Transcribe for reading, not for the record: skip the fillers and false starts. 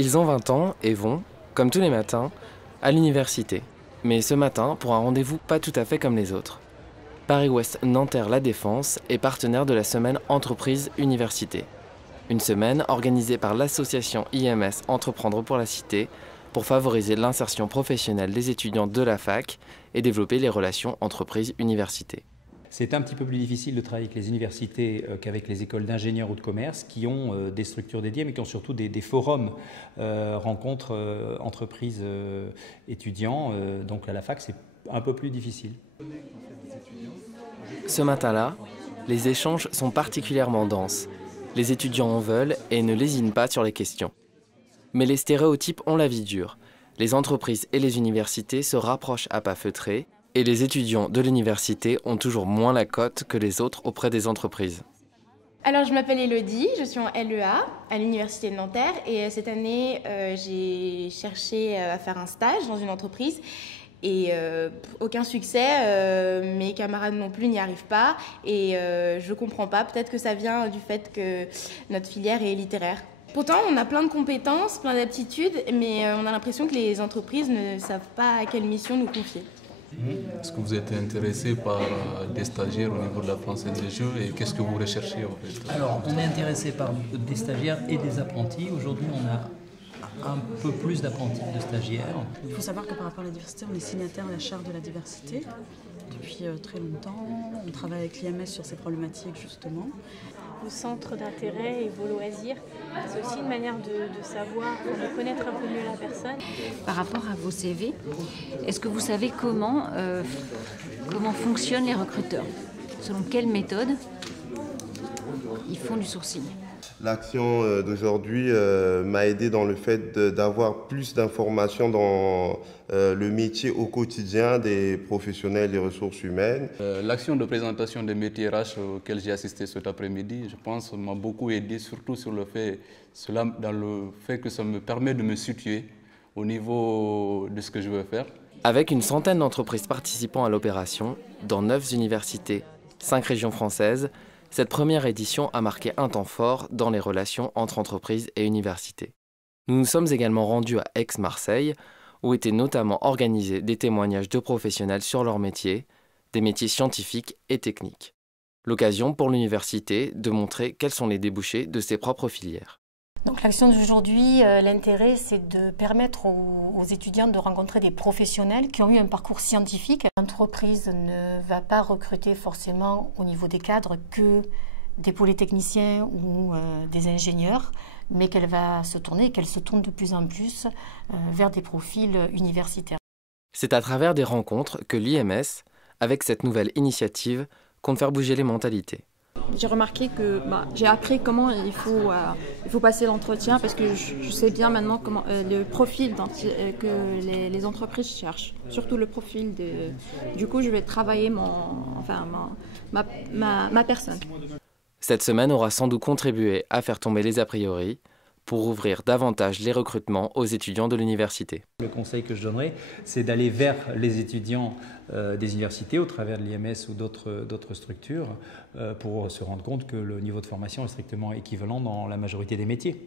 Ils ont 20 ans et vont, comme tous les matins, à l'université. Mais ce matin, pour un rendez-vous pas tout à fait comme les autres. Paris-Ouest Nanterre La Défense est partenaire de la semaine Entreprise Université. Une semaine organisée par l'association IMS Entreprendre pour la Cité pour favoriser l'insertion professionnelle des étudiants de la fac et développer les relations entreprise-université. C'est un petit peu plus difficile de travailler avec les universités qu'avec les écoles d'ingénieurs ou de commerce qui ont des structures dédiées, mais qui ont surtout des forums, rencontres entreprises étudiants. Donc à la fac, c'est un peu plus difficile. Ce matin-là, les échanges sont particulièrement denses. Les étudiants en veulent et ne lésinent pas sur les questions. Mais les stéréotypes ont la vie dure. Les entreprises et les universités se rapprochent à pas feutrés et les étudiants de l'université ont toujours moins la cote que les autres auprès des entreprises. Alors, je m'appelle Elodie, je suis en LEA à l'Université de Nanterre et cette année, j'ai cherché à faire un stage dans une entreprise et aucun succès, mes camarades non plus n'y arrivent pas et je comprends pas, peut-être que ça vient du fait que notre filière est littéraire. Pourtant, on a plein de compétences, plein d'aptitudes, mais on a l'impression que les entreprises ne savent pas à quelle mission nous confier. Est-ce que vous êtes intéressé par des stagiaires au niveau de la Française des Jeux et qu'est-ce que vous recherchez en fait? Alors, on est intéressé par des stagiaires et des apprentis. Aujourd'hui, on a un peu plus d'apprentis que de stagiaires. Il faut savoir que par rapport à la diversité, on est signataire de la Charte de la diversité depuis très longtemps. On travaille avec l'IMS sur ces problématiques justement. Vos centres d'intérêt et vos loisirs, c'est aussi une manière de savoir, de connaître un peu mieux la personne. Par rapport à vos CV, est-ce que vous savez comment fonctionnent les recruteurs? Selon quelle méthode ils font du sourcing? L'action d'aujourd'hui m'a aidé dans le fait d'avoir plus d'informations dans le métier au quotidien des professionnels des ressources humaines. L'action de présentation des métiers RH auquel j'ai assisté cet après-midi, je pense, m'a beaucoup aidé, surtout dans le fait que ça me permet de me situer au niveau de ce que je veux faire. Avec une centaine d'entreprises participant à l'opération, dans 9 universités, 5 régions françaises, cette première édition a marqué un temps fort dans les relations entre entreprises et universités. Nous nous sommes également rendus à Aix-Marseille, où étaient notamment organisés des témoignages de professionnels sur leur métier, des métiers scientifiques et techniques. L'occasion pour l'université de montrer quels sont les débouchés de ses propres filières. Donc l'action d'aujourd'hui, l'intérêt, c'est de permettre aux étudiants de rencontrer des professionnels qui ont eu un parcours scientifique. L'entreprise ne va pas recruter forcément au niveau des cadres que des polytechniciens ou des ingénieurs, mais qu'elle se tourne de plus en plus vers des profils universitaires. C'est à travers des rencontres que l'IMS, avec cette nouvelle initiative, compte faire bouger les mentalités. J'ai remarqué que j'ai appris comment il faut passer l'entretien parce que je sais bien maintenant comment le profil que les entreprises cherchent, surtout le profil du coup je vais travailler ma personne. Cette semaine aura sans doute contribué à faire tomber les a priori pour ouvrir davantage les recrutements aux étudiants de l'université. Le conseil que je donnerais, c'est d'aller vers les étudiants des universités au travers de l'IMS ou d'autres structures pour se rendre compte que le niveau de formation est strictement équivalent dans la majorité des métiers.